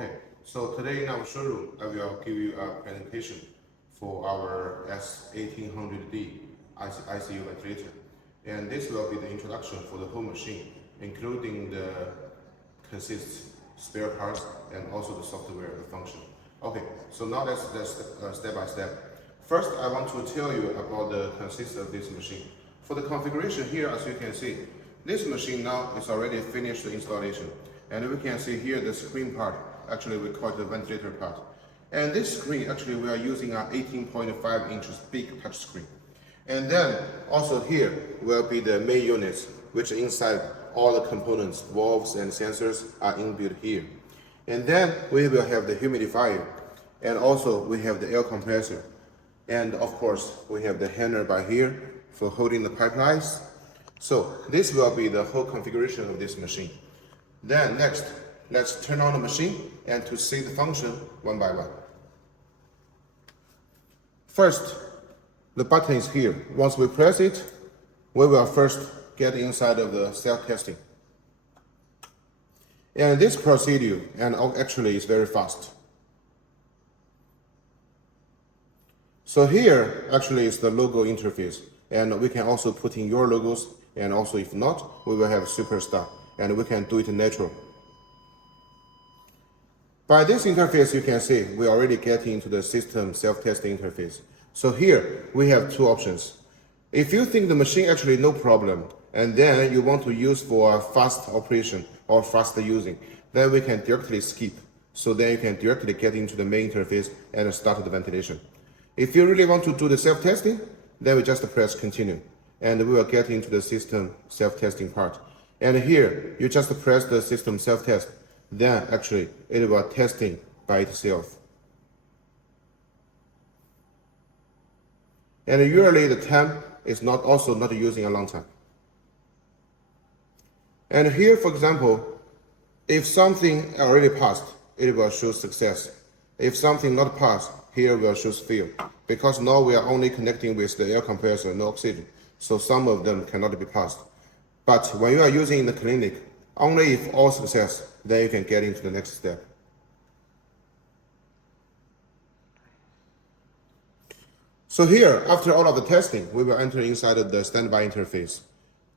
Okay, so today in our showroom, I will give you a presentation for our S1800D ICU ventilator. And this will be the introduction for the whole machine, including the consists spare parts and also the software, the function. Okay, so now let's step by step. First, I want to tell you about the consists of this machine. For the configuration here, as you can see, this machine now is already finished the installation. And we can see here the screen part, actually we call it the ventilator part. And this screen, actually we are using an 18.5 inches big touch screen. And then also here will be the main units, which inside all the components, valves and sensors are inbuilt here. And then we will have the humidifier, and also we have the air compressor. And of course, we have the hanger by here for holding the pipelines. So this will be the whole configuration of this machine. Then next, let's turn on the machine and to see the function one by one. First, the button is here. Once we press it, we will first get inside of the self-testing. And this procedure, and actually is very fast. So here, actually is the logo interface. And we can also put in your logos, and also if not, we will have Superstar. And we can do it natural. By this interface, you can see we already get into the system self-testing interface. So here we have two options. If you think the machine actually no problem, and then you want to use for a fast operation or faster using, then we can directly skip. So then you can directly get into the main interface and start the ventilation. If you really want to do the self-testing, then we just press continue, and we will get into the system self-testing part. And here, you just press the system self-test, then actually it will testing by itself. And usually the time is also not using a long time. And here, for example, if something already passed, it will show success. If something not passed, here will show fail. Because now we are only connecting with the air compressor, no oxygen. So some of them cannot be passed. But when you are using in the clinic, only if all success, then you can get into the next step. So here, after all of the testing, we will enter inside of the standby interface.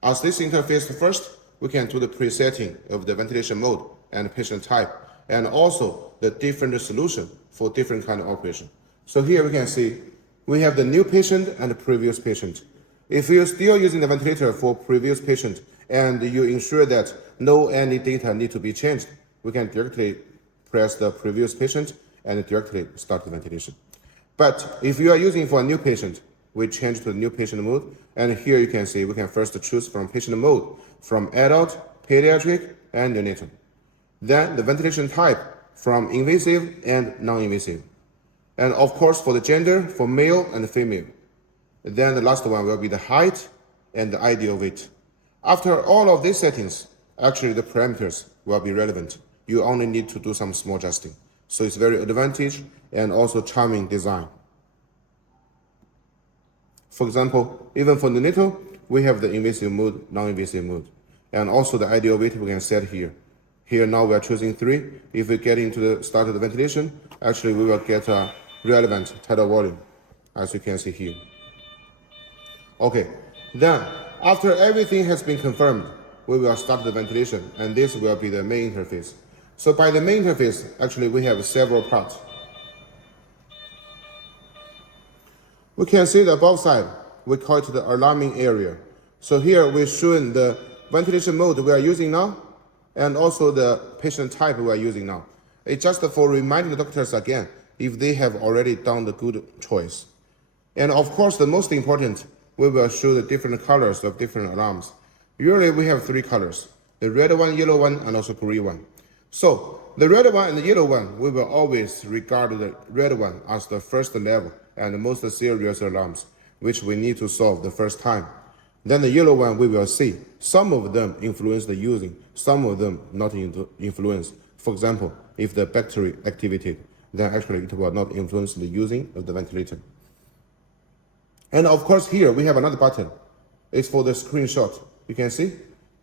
As this interface first, we can do the presetting of the ventilation mode and patient type, and also the different solution for different kind of operation. So here we can see, we have the new patient and the previous patient. If you're still using the ventilator for previous patient and you ensure that no any data need to be changed, we can directly press the previous patient and directly start the ventilation. But if you are using for a new patient, we change to the new patient mode. And here you can see we can first choose from patient mode, from adult, pediatric, and neonatal. Then the ventilation type from invasive and non-invasive. And of course for the gender, for male and female. Then the last one will be the height and the ideal weight. After all of these settings, actually the parameters will be relevant. You only need to do some small adjusting. So it's very advantage and also charming design. For example, even for neonatal, we have the invasive mode, non-invasive mode. And also the ideal weight we can set here. Here now we are choosing 3. If we get into the start of the ventilation, actually we will get a relevant tidal volume, as you can see here. Okay, then after everything has been confirmed, we will start the ventilation, and this will be the main interface. So by the main interface, actually we have several parts. We can see the above side, we call it the alarming area. So here we're showing the ventilation mode we are using now, and also the patient type we are using now. It's just for reminding the doctors again, if they have already done the good choice. And of course, the most important, we will show the different colors of different alarms. Usually we have 3 colors, the red one, yellow one, and also green one. So the red one and the yellow one, we will always regard the red one as the first level and the most serious alarms, which we need to solve the first time. Then the yellow one, we will see some of them influence the using, some of them not influence. For example, if the battery activated, then actually it will not influence the using of the ventilator. And of course here we have another button. It's for the screenshot. You can see,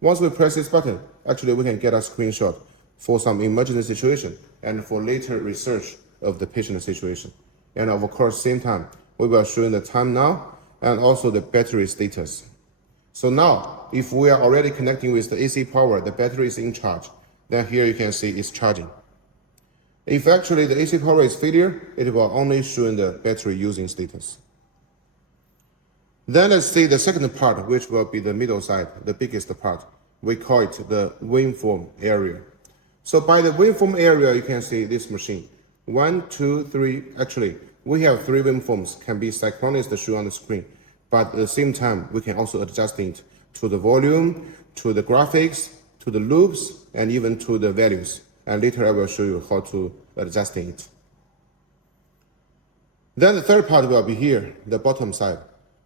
once we press this button, actually we can get a screenshot for some emergency situation and for later research of the patient situation. And of course, same time, we will show you the time now and also the battery status. So now, if we are already connecting with the AC power, the battery is in charge, then here you can see it's charging. If actually the AC power is failure, it will only show the battery using status. Then let's see the second part, which will be the middle side, the biggest part. We call it the waveform area. So by the waveform area, you can see this machine. 1, 2, 3, actually, we have 3 waveforms can be synchronized shown on the screen. But at the same time, we can also adjust it to the volume, to the graphics, to the loops, and even to the values. And later I will show you how to adjust it. Then the third part will be here, the bottom side,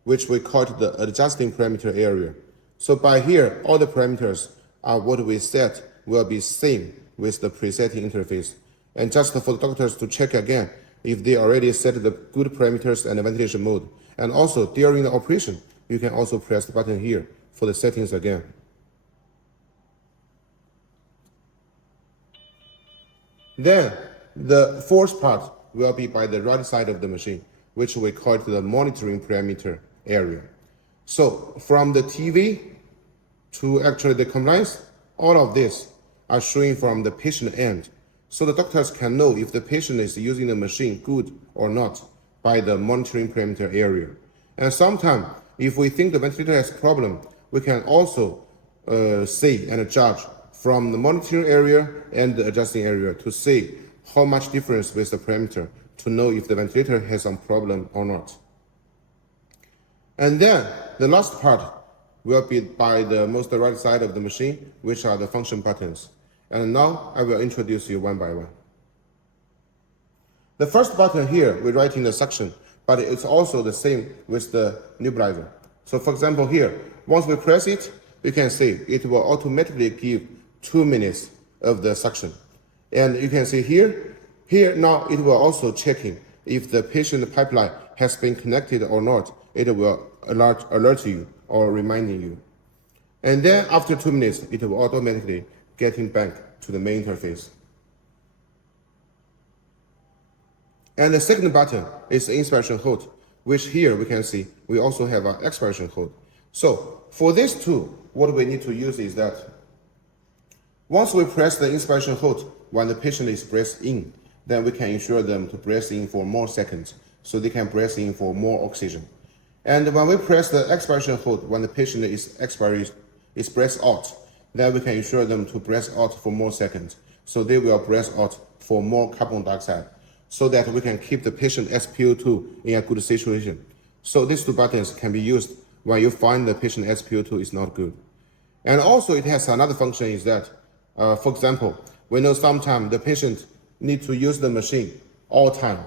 which we call it the adjusting parameter area. So by here, all the parameters are what we set will be same with the presetting interface. And just for the doctors to check again if they already set the good parameters and the ventilation mode. And also during the operation, you can also press the button here for the settings again. Then the fourth part will be by the right side of the machine, which we call it the monitoring parameter area. So from the TV to actually the compliance, all of this are showing from the patient end. So the doctors can know if the patient is using the machine good or not by the monitoring parameter area. And sometimes, if we think the ventilator has problem, we can also see and judge from the monitoring area and the adjusting area to see how much difference with the parameter to know if the ventilator has some problem or not. And then the last part will be by the most right side of the machine, which are the function buttons. And now I will introduce you one by one. The first button here, we write in the suction, but it's also the same with the nebulizer. So for example here, once we press it, you can see it will automatically give 2 minutes of the suction. And you can see here now it will also checking if the patient pipeline has been connected or not. It will alert you or reminding you. And then after 2 minutes, it will automatically getting back to the main interface. And the second button is the inspiration hold, which here we can see we also have an expiration hold. So for this two, what we need to use is that once we press the inspiration hold when the patient is breath in, then we can ensure them to breathe in for more seconds so they can breathe in for more oxygen. And when we press the expiration hold when the patient is breath out, then we can ensure them to breathe out for more seconds so they will breathe out for more carbon dioxide, so that we can keep the patient SpO2 in a good situation. So these two buttons can be used when you find the patient SpO2 is not good. And also it has another function is that, for example, we know sometimes the patient need to use the machine all time.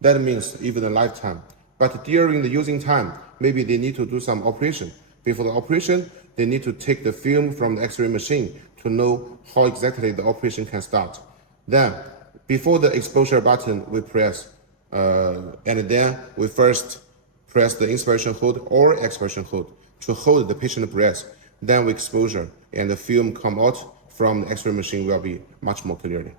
That means even a lifetime. But during the using time, maybe they need to do some operation. Before the operation, they need to take the film from the X-ray machine to know how exactly the operation can start. Then, before the exposure button, we press, and then we first press the inspiration hold or expiration hold to hold the patient breath. Then we exposure, and the film come out from the X-ray machine will be much more clearly.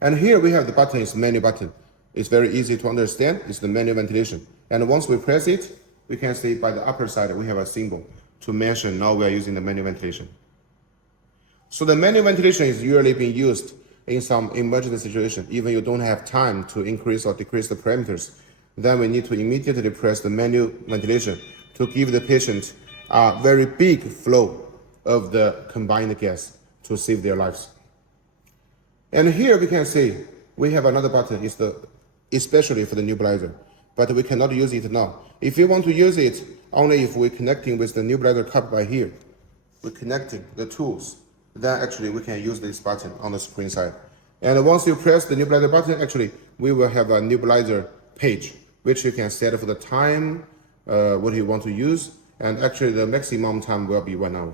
And here we have the button, is menu button. It's very easy to understand. It's the manual ventilation. And once we press it, we can see by the upper side we have a symbol to mention now we are using the manual ventilation. So the manual ventilation is usually being used in some emergency situation. Even you don't have time to increase or decrease the parameters, then we need to immediately press the manual ventilation to give the patient a very big flow of the combined gas to save their lives. And here we can see we have another button, is especially for the nebulizer, but we cannot use it now. If you want to use it, only if we're connecting with the nebulizer cup by here, we're connecting the tools, then actually we can use this button on the screen side. And once you press the nebulizer button, actually we will have a nebulizer page, which you can set for the time, what you want to use, and actually the maximum time will be 1 hour.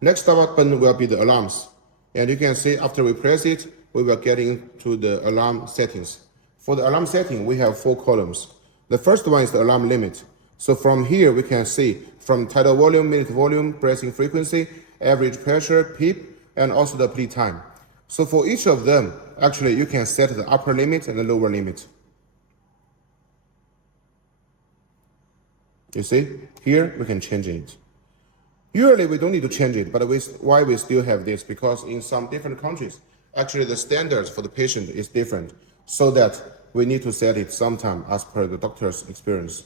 Next button will be the alarms. And you can see after we press it, we will get into the alarm settings. For the alarm setting, we have 4 columns. The first one is the alarm limit. So from here, we can see from tidal volume, minute volume, breathing frequency, average pressure, PEEP, and also the bleed time. So for each of them, actually you can set the upper limit and the lower limit. You see, here we can change it. Usually we don't need to change it, but why we still have this? Because in some different countries, actually the standards for the patient is different, so that we need to set it sometime as per the doctor's experience.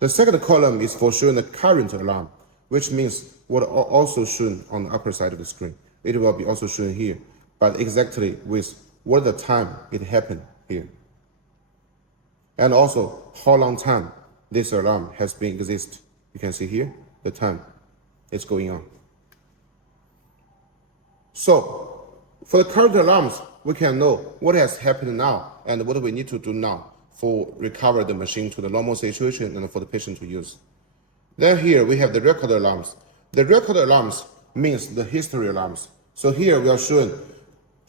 The second column is for showing the current alarm, which means what are also shown on the upper side of the screen. It will be also shown here, but exactly with what the time it happened here. And also how long time this alarm has been exist. You can see here the time it's going on. So for the current alarms, we can know what has happened now and what we need to do now for recover the machine to the normal situation and for the patient to use. Then here we have the record alarms. The record alarms means the history alarms. So here we are showing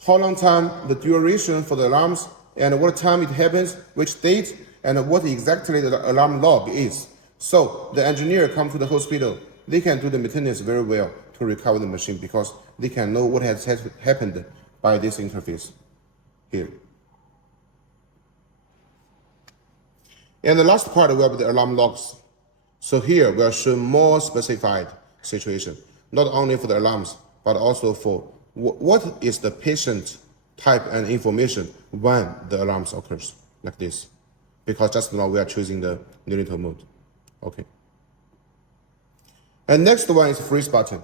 how long time, the duration for the alarms, and what time it happens, which date, and what exactly the alarm log is. So the engineer come to the hospital, they can do the maintenance very well to recover the machine because they can know what has happened by this interface here. And the last part will be the alarm logs. So here we are showing more specified situation, not only for the alarms, but also for what is the patient type and information when the alarms occurs, like this. Because just now we are choosing the neonatal mode. Okay. And next one is freeze button.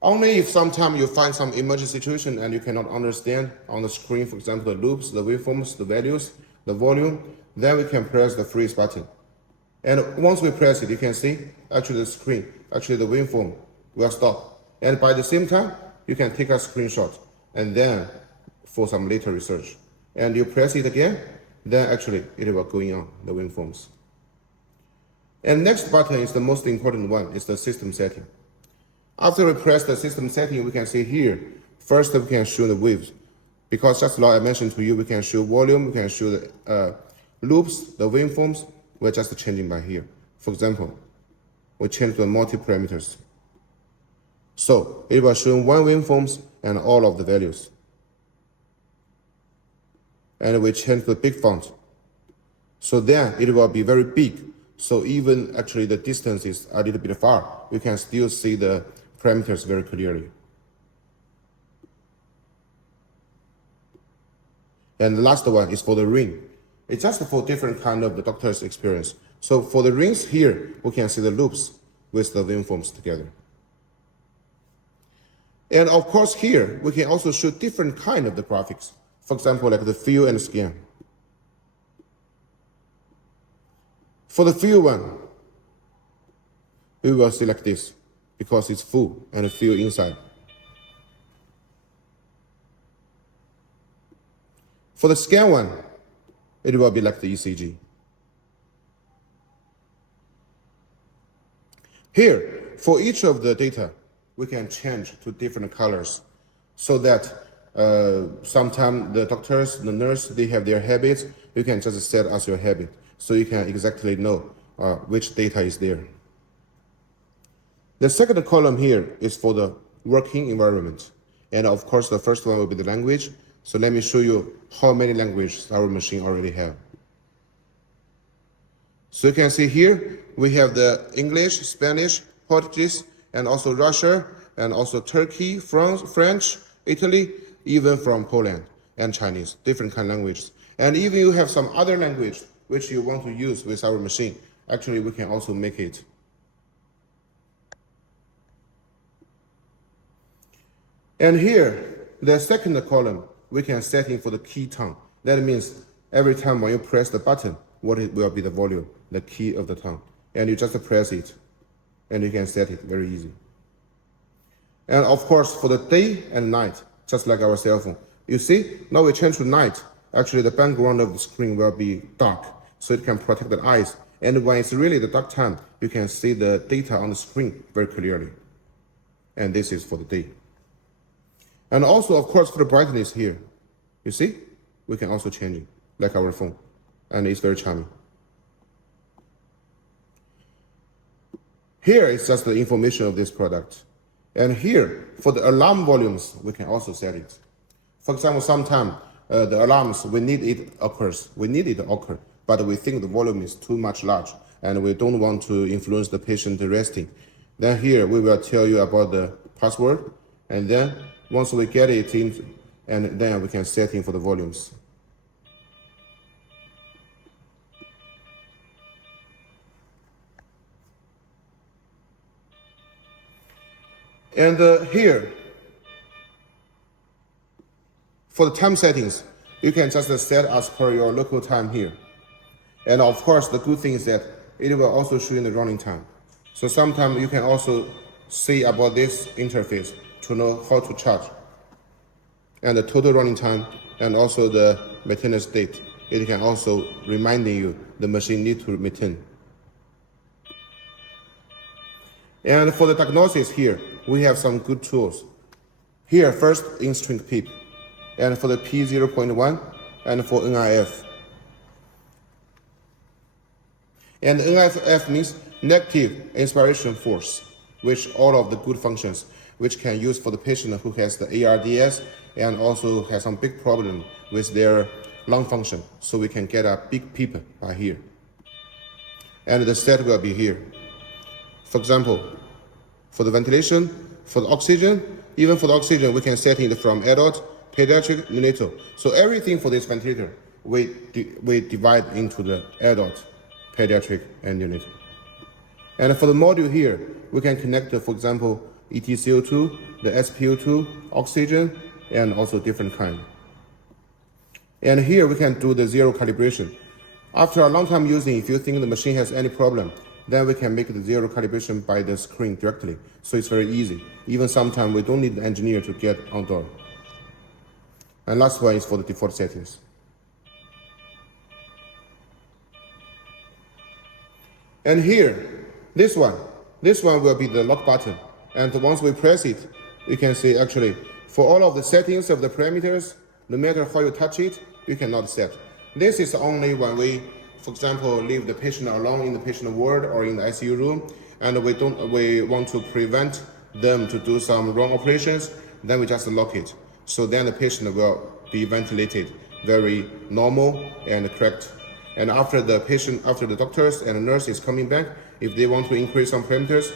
Only if sometime you find some emergency situation and you cannot understand on the screen, for example, the loops, the waveforms, the values, the volume, then we can press the freeze button. And once we press it, you can see actually the screen, actually the waveform will stop. And by the same time, you can take a screenshot and then for some later research. And you press it again, then actually it will going on, the waveforms. And next button is the most important one, is the system setting. After we press the system setting, we can see here, first we can show the waves. Because just like I mentioned to you, we can show volume, we can show the loops, the waveforms, we're just changing by here. For example, we change the multi-parameters. So it will show one waveforms and all of the values. And we change the big font. So then it will be very big. So even actually the distance is a little bit far, we can still see the parameters very clearly. And the last one is for the ring. It's just for different kind of the doctor's experience. So for the rings here, we can see the loops with the waveforms together. And of course here, we can also show different kind of the graphics. For example, like the feel and scan. For the feel one, we will select this because it's full and feel inside. For the scan one, it will be like the ECG. Here, for each of the data, we can change to different colors so that sometimes the doctors, the nurse, they have their habits. You can just set as your habit so you can exactly know which data is there. The second column here is for the working environment. And of course, the first one will be the language. So let me show you how many languages our machine already have. So you can see here, we have the English, Spanish, Portuguese, and also Russia, and also Turkey, France, French, Italy, even from Poland and Chinese, different kind of languages. And even you have some other language which you want to use with our machine, actually we can also make it. And here, the second column, we can set in for the key tone. That means every time when you press the button, what it will be the volume, the key of the tone. And you just press it, and you can set it very easy. And of course, for the day and night, just like our cell phone. You see, now we change to night. Actually, the background of the screen will be dark, so it can protect the eyes. And when it's really the dark time, you can see the data on the screen very clearly. And this is for the day. And also, of course, for the brightness here, you see, we can also change it, like our phone. And it's very charming. Here is just the information of this product. And here, for the alarm volumes, we can also set it. For example, sometimes the alarms, we need it occur, but we think the volume is too much large, and we don't want to influence the patient resting. Then here, we will tell you about the password, and then once we get it in, and then we can set in for the volumes. And here, for the time settings, you can just set as per your local time here. And of course, the good thing is that it will also show in the running time. So sometimes you can also see about this interface to know how to charge. And the total running time and also the maintenance date. It can also reminding you the machine need to maintain. And for the diagnosis here, we have some good tools. Here, first, in-string PEEP, and for the P0.1, and for NIF. And NIF means negative inspiration force, which all of the good functions, which can use for the patient who has the ARDS and also has some big problem with their lung function. So we can get a big PEEP by here. And the set will be here. For example, for the ventilation, for the oxygen, even for the oxygen, we can set it from adult, pediatric, neonatal. So everything for this ventilator, we divide into the adult, pediatric, and neonatal. And for the module here, we can connect, for example, EtCO2, the SpO2, oxygen, and also different kind. And here we can do the zero calibration. After a long time using, if you think the machine has any problem, then we can make the zero calibration by the screen directly. So it's very easy. Even sometimes we don't need the engineer to get on door. And last one is for the default settings. And here, this one will be the lock button. And once we press it, you can see actually for all of the settings of the parameters, no matter how you touch it, you cannot set. This is only when we, for example, leave the patient alone in the patient ward or in the ICU room, and we want to prevent them to do some wrong operations, then we just lock it. So then the patient will be ventilated very normal and correct. And after the doctors and the nurse is coming back, if they want to increase some parameters,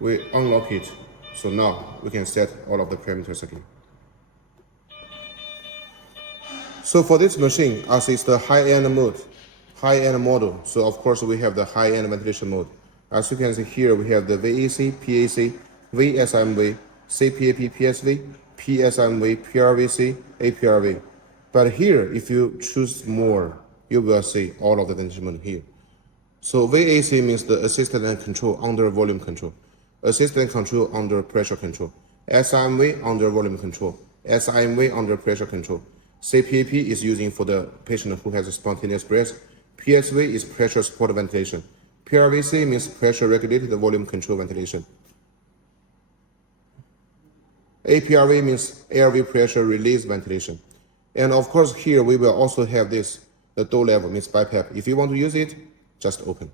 we unlock it. So now we can set all of the parameters again. So for this machine, as it's the high-end model, so of course we have the high-end ventilation mode. As you can see here, we have the VAC, PAC, VSMV, CPAP, PSV, PSMV, PRVC, APRV. But here, if you choose more, you will see all of the ventilation mode here. So VAC means the assisted and control under volume control, assisted control under pressure control, SIMV under volume control, SIMV under pressure control. CPAP is using for the patient who has a spontaneous breath. PSV is pressure support ventilation. PRVC means pressure regulated volume control ventilation. APRV means ARV pressure release ventilation. And of course here we will also have this, the door level means BiPAP. If you want to use it, just open.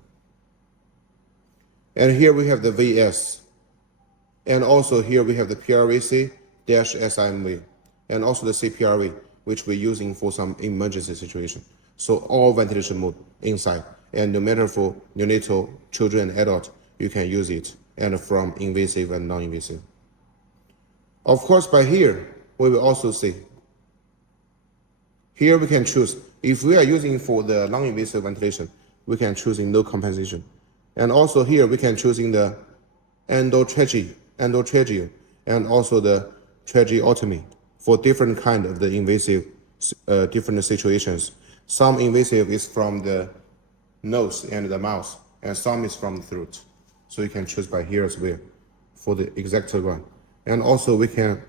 And here we have the VS. And also here we have the PRVC-SIMV. And also the CPRV, which we're using for some emergency situation. So all ventilation mode inside. And no matter for neonatal, children, and adult, you can use it. And from invasive and non-invasive. Of course, by here, we will also see. Here we can choose. If we are using for the non-invasive ventilation, we can choose in no compensation. And also here, we can choose in the endotracheal, and also the tracheotomy for different kind of the invasive, different situations. Some invasive is from the nose and the mouth, and some is from the throat. So you can choose by here as well for the exact one. And also we can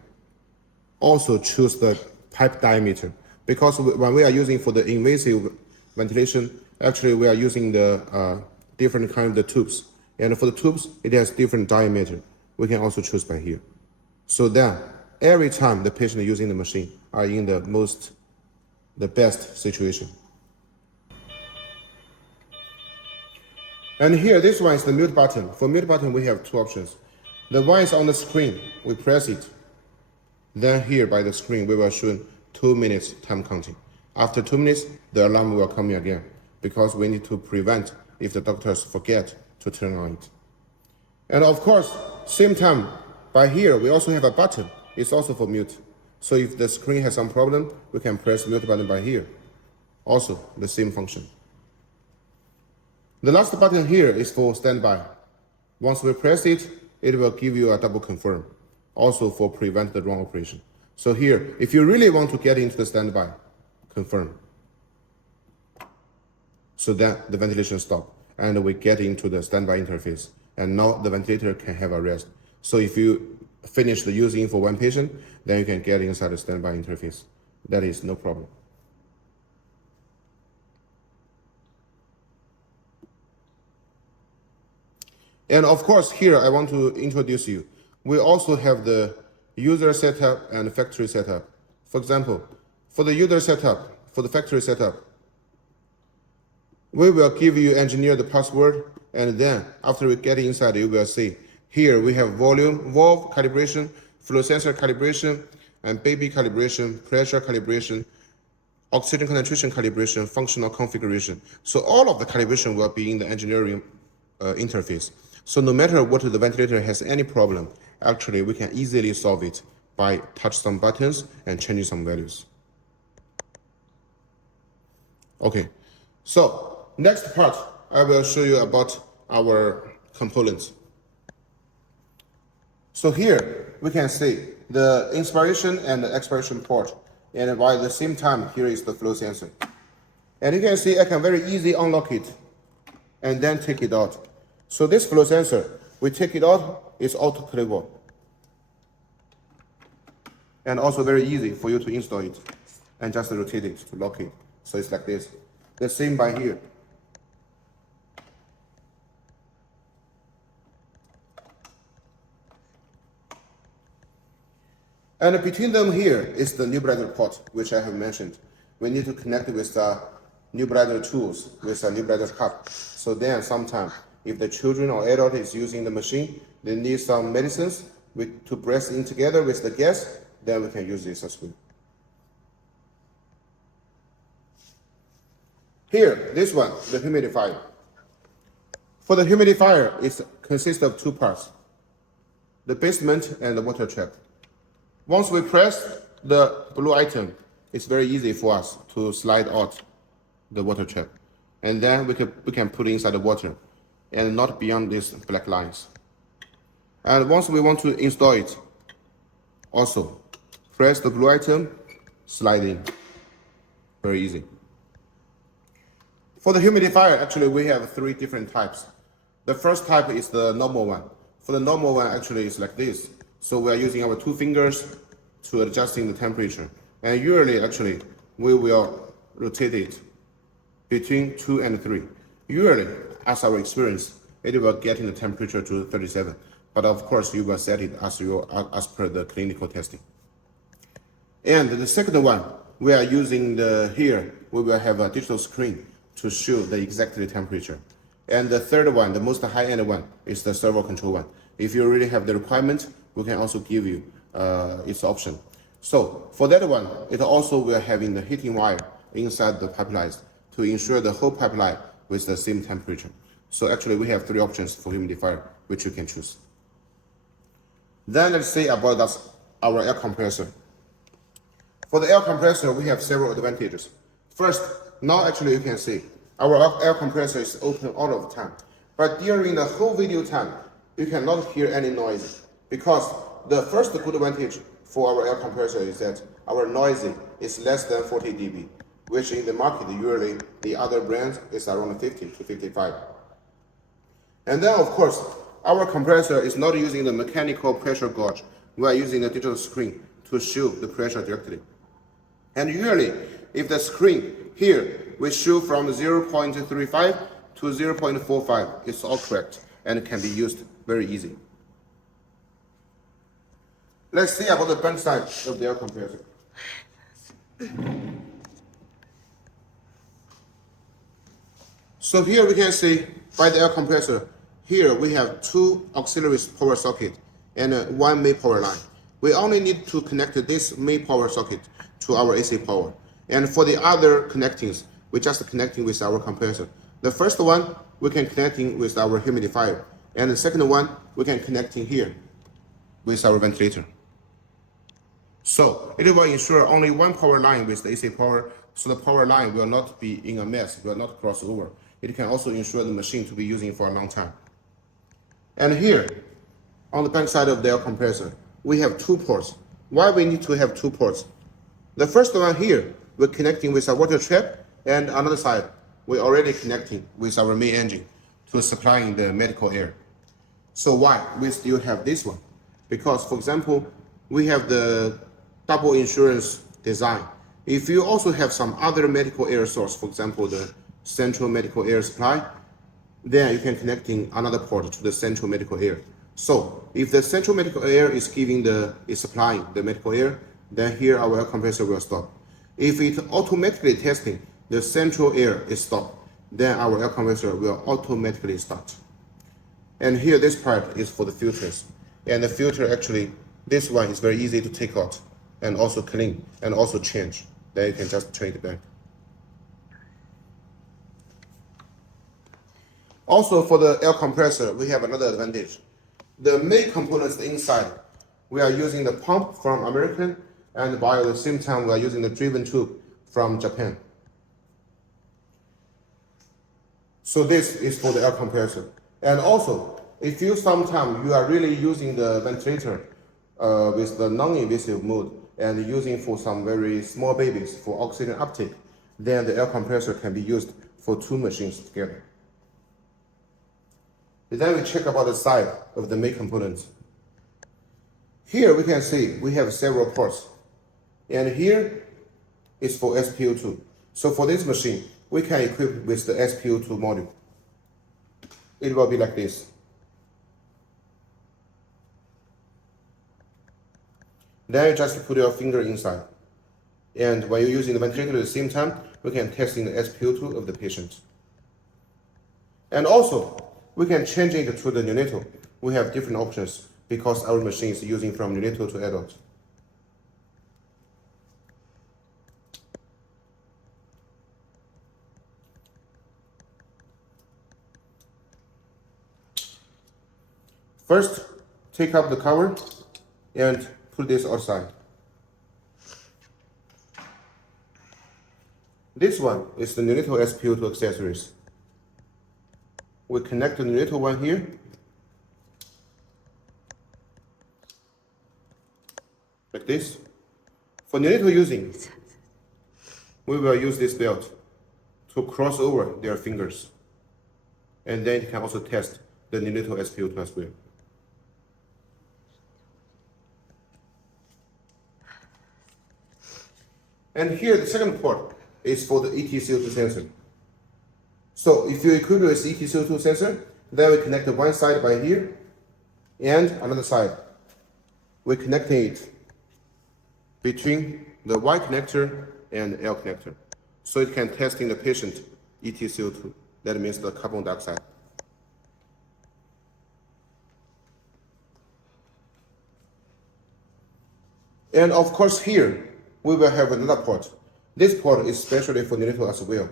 also choose the pipe diameter, because when we are using for the invasive ventilation, actually we are using the different kind of the tubes. And for the tubes, it has different diameter. We can also choose by here. So then every time the patient using the machine are in the best situation. And here, this one is the mute button. For mute button, we have two options. The one is on the screen. We press it. Then here by the screen, we will show 2 minutes time counting. After 2 minutes, the alarm will come in again because we need to prevent if the doctors forget to turn on it. And of course, same time, by here, we also have a button. It's also for mute. So if the screen has some problem, we can press mute button by here. Also, the same function. The last button here is for standby. Once we press it, it will give you a double confirm. Also for prevent the wrong operation. So here, if you really want to get into the standby, confirm. So then the ventilation stop and we get into the standby interface. And now the ventilator can have a rest. So if you finish the using for one patient, then you can get inside the standby interface. That is no problem. And of course, here I want to introduce you. We also have the user setup and factory setup. For example, for the user setup, for the factory setup, we will give you engineer the password, and then after we get inside, you will see here we have volume, valve calibration, flow sensor calibration, and baby calibration, pressure calibration, oxygen concentration calibration, functional configuration. So all of the calibration will be in the engineering interface. So no matter what the ventilator has any problem, actually we can easily solve it by touch some buttons and changing some values. Okay, so next part, I will show you about our components. So here we can see the inspiration and the expiration port, and while at the same time here is the flow sensor. And you can see I can very easily unlock it and then take it out. So this flow sensor, we take it out, it's auto-clickable. And also very easy for you to install it and just rotate it to lock it. So it's like this. The same by here. And between them here is the nebulizer port, which I have mentioned. We need to connect with the nebulizer tools, with a nebulizer cup. So then sometime, if the children or adult is using the machine, they need some medicines to press in together with the gas, then we can use this as well. Here, this one, the humidifier. For the humidifier, it consists of two parts, the basement and the water trap. Once we press the blue item, it's very easy for us to slide out the water trap. And then we can put it inside the water and not beyond these black lines. And once we want to install it, also press the blue item, slide in. Very easy. For the humidifier, actually we have three different types. The first type is the normal one. For the normal one, actually it's like this. So we are using our 2 fingers to adjusting the temperature. And usually, actually, we will rotate it between 2 and 3. Usually, as our experience, it will get in the temperature to 37. But of course, you will set it as per the clinical testing. And the second one, we are using here, we will have a digital screen to show the exact temperature. And the third one, the most high-end one, is the servo control one. If you really have the requirement, we can also give you its option. So for that one, it also will having the heating wire inside the pipelines to ensure the whole pipeline with the same temperature. So actually we have 3 options for humidifier, which you can choose. Then let's say about our air compressor. For the air compressor, we have several advantages. First, now actually you can see our air compressor is open all of the time. But during the whole video time, you cannot hear any noise because the first good advantage for our air compressor is that our noise is less than 40 dB, which in the market usually the other brands is around 50 to 55. And then of course, our compressor is not using the mechanical pressure gauge. We are using the digital screen to show the pressure directly. And usually, if the screen here we show from 0.35 to 0.45, it's all correct and can be used very easy. Let's see about the bench side of the air compressor. So here we can see by the air compressor, here we have 2 auxiliary power sockets and one main power line. We only need to connect this main power socket to our AC power. And for the other connectings, we just connecting with our compressor. The first one, we can connecting with our humidifier. And the second one, we can connecting here with our ventilator. So it will ensure only one power line with the AC power, so the power line will not be in a mess, will not cross over. It can also ensure the machine to be using for a long time. And here, on the back side of the air compressor, we have two ports. Why we need to have two ports? The first one here, we're connecting with a water trap, and another side, we're already connecting with our main engine to supplying the medical air. So why we still have this one? Because, for example, we have the double insurance design. If you also have some other medical air source, for example, the central medical air supply, then you can connecting another port to the central medical air. So if the central medical air is supplying the medical air, then here our air compressor will stop. If it automatically testing the central air is stopped, then our air compressor will automatically start. And here this part is for the filters. And the filter actually, this one is very easy to take out and also clean and also change. Then you can just turn it back. Also for the air compressor, we have another advantage. The main components inside, we are using the pump from American, and by the same time we are using the driven tube from Japan. So this is for the air compressor. And also, if you sometimes you are really using the ventilator with the non-invasive mode and using for some very small babies for oxygen uptake, then the air compressor can be used for two machines together. And then we check about the side of the main components. Here we can see we have several ports. And here is for SPO2. So for this machine, we can equip with the SPO2 module. It will be like this. Then you just put your finger inside. And when you're using the ventilator at the same time, we can test in the SPO2 of the patient. And also, we can change it to the neonatal. We have different options because our machine is using from neonatal to adult. First, take up the cover and put this outside. This one is the neonatal SPO2 accessories. We connect the neonatal one here. Like this. For neonatal using, we will use this belt to cross over their fingers. And then it can also test the neonatal SPO2 as well. And here the second port is for the ETCO2 sensor. So if you equip with ETCO2 sensor, then we connect the one side by here and another side. We connect it between the Y connector and L connector. So it can test in the patient ETCO2. That means the carbon dioxide. And of course here, we will have another port. This port is specially for neonatal as well.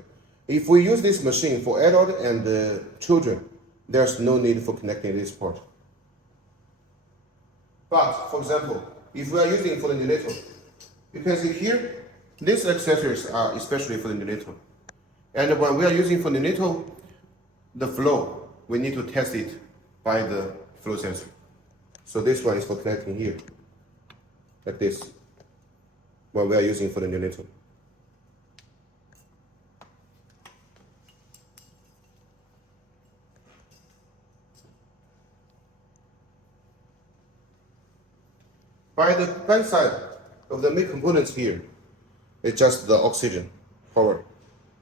If we use this machine for adult and children, there's no need for connecting this port. But, for example, if we are using it for the neonatal, you can see here, these accessories are especially for the neonatal. And when we are using for neonatal, the flow, we need to test it by the flow sensor. So this one is for connecting here, like this, when we are using for the neonatal. By the back side of the main components here, it's just the oxygen power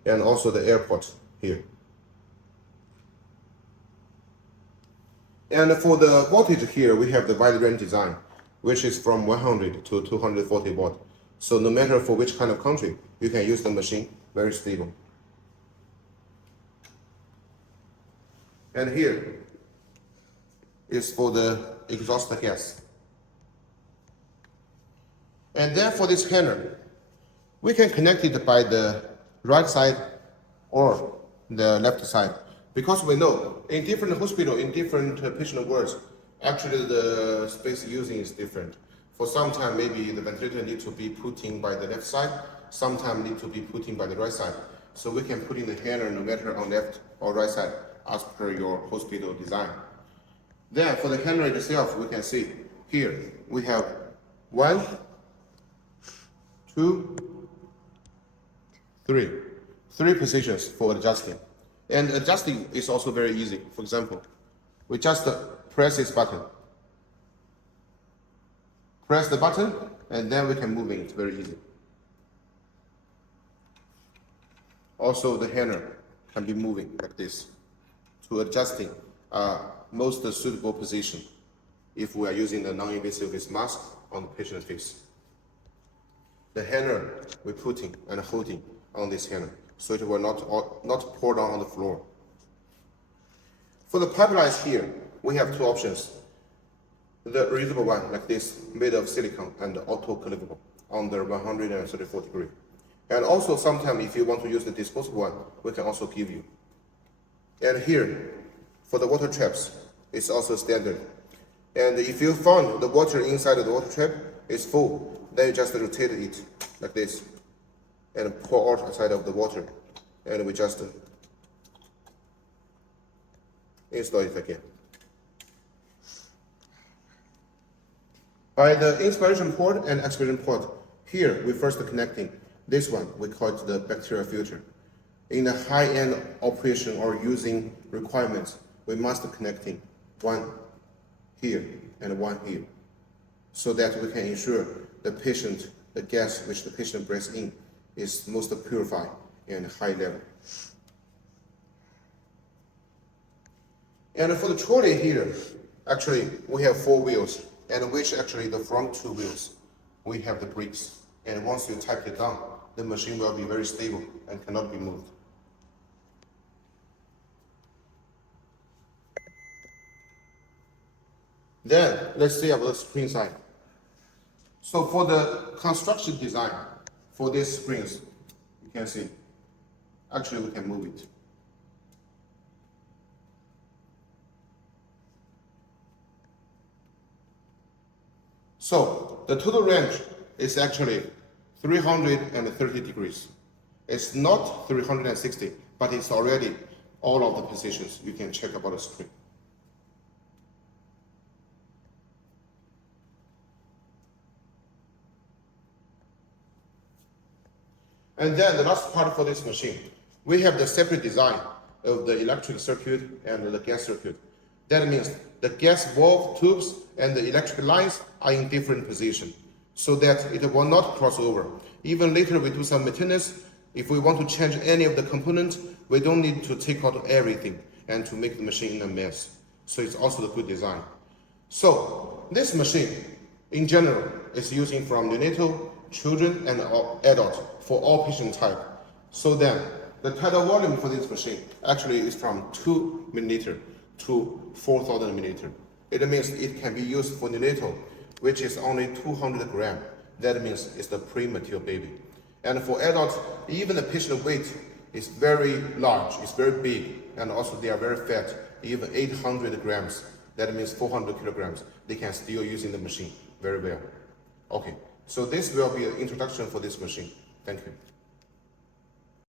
and also the air port here. And for the voltage here, we have the wide range design, which is from 100 to 240 watt. So no matter for which kind of country, you can use the machine, very stable. And here is for the exhaust the gas. And then for this handle, we can connect it by the right side or the left side. Because we know in different hospital, in different patient wards, actually the space using is different. For some time, maybe the ventilator needs to be put in by the left side, sometimes need to be put in by the right side. So we can put in the handle no matter on left or right side as per your hospital design. Then for the handle itself, we can see here we have 1, 2, 3. 3 positions for adjusting. And adjusting is also very easy. For example, we just press this button. Press the button, and then we can move it. It's very easy. Also, the handle can be moving like this to adjusting most suitable position if we are using the non-invasive face mask on the patient face. The handle we're putting and holding on this handle, so it will not pour down on the floor. For the pipelines here, we have 2 options. The reusable one, like this, made of silicone and auto-clippable under 134 degrees. And also sometimes if you want to use the disposable one, we can also give you. And here, for the water traps, it's also standard. And if you found the water inside of the water trap is full, then you just rotate it like this and pour out outside of the water. And we just install it again. By the inspiration port and expiration port, here we first connecting this one, we call it the bacterial filter. In a high-end operation or using requirements, we must connecting one here and one here, so that we can ensure the gas which the patient breathes in is most purified and high level. And for the trolley here, actually we have 4 wheels, and which actually the front 2 wheels, we have the brakes. And once you type it down, the machine will be very stable and cannot be moved. Then let's see about the screen side. So for the construction design for these screens, you can see, actually we can move it. So the total range is actually 330 degrees. It's not 360, but it's already all of the positions you can check about the screen. And then the last part for this machine, we have the separate design of the electric circuit and the gas circuit. That means the gas valve tubes and the electric lines are in different positions, so that it will not cross over. Even later we do some maintenance, if we want to change any of the components, we don't need to take out everything and to make the machine a mess. So it's also the good design. So this machine, in general, is using from neonatal, children, and adults for all patient type. So then, the tidal volume for this machine actually is from 2 milliliter to 4,000 milliliter. It means it can be used for neonatal, which is only 200 grams. That means it's the premature baby. And for adults, even the patient weight is very large, it's very big, and also they are very fat, even 800 grams. That means 400 kilograms. They can still using the machine very well. Okay, so this will be an introduction for this machine. Thank you.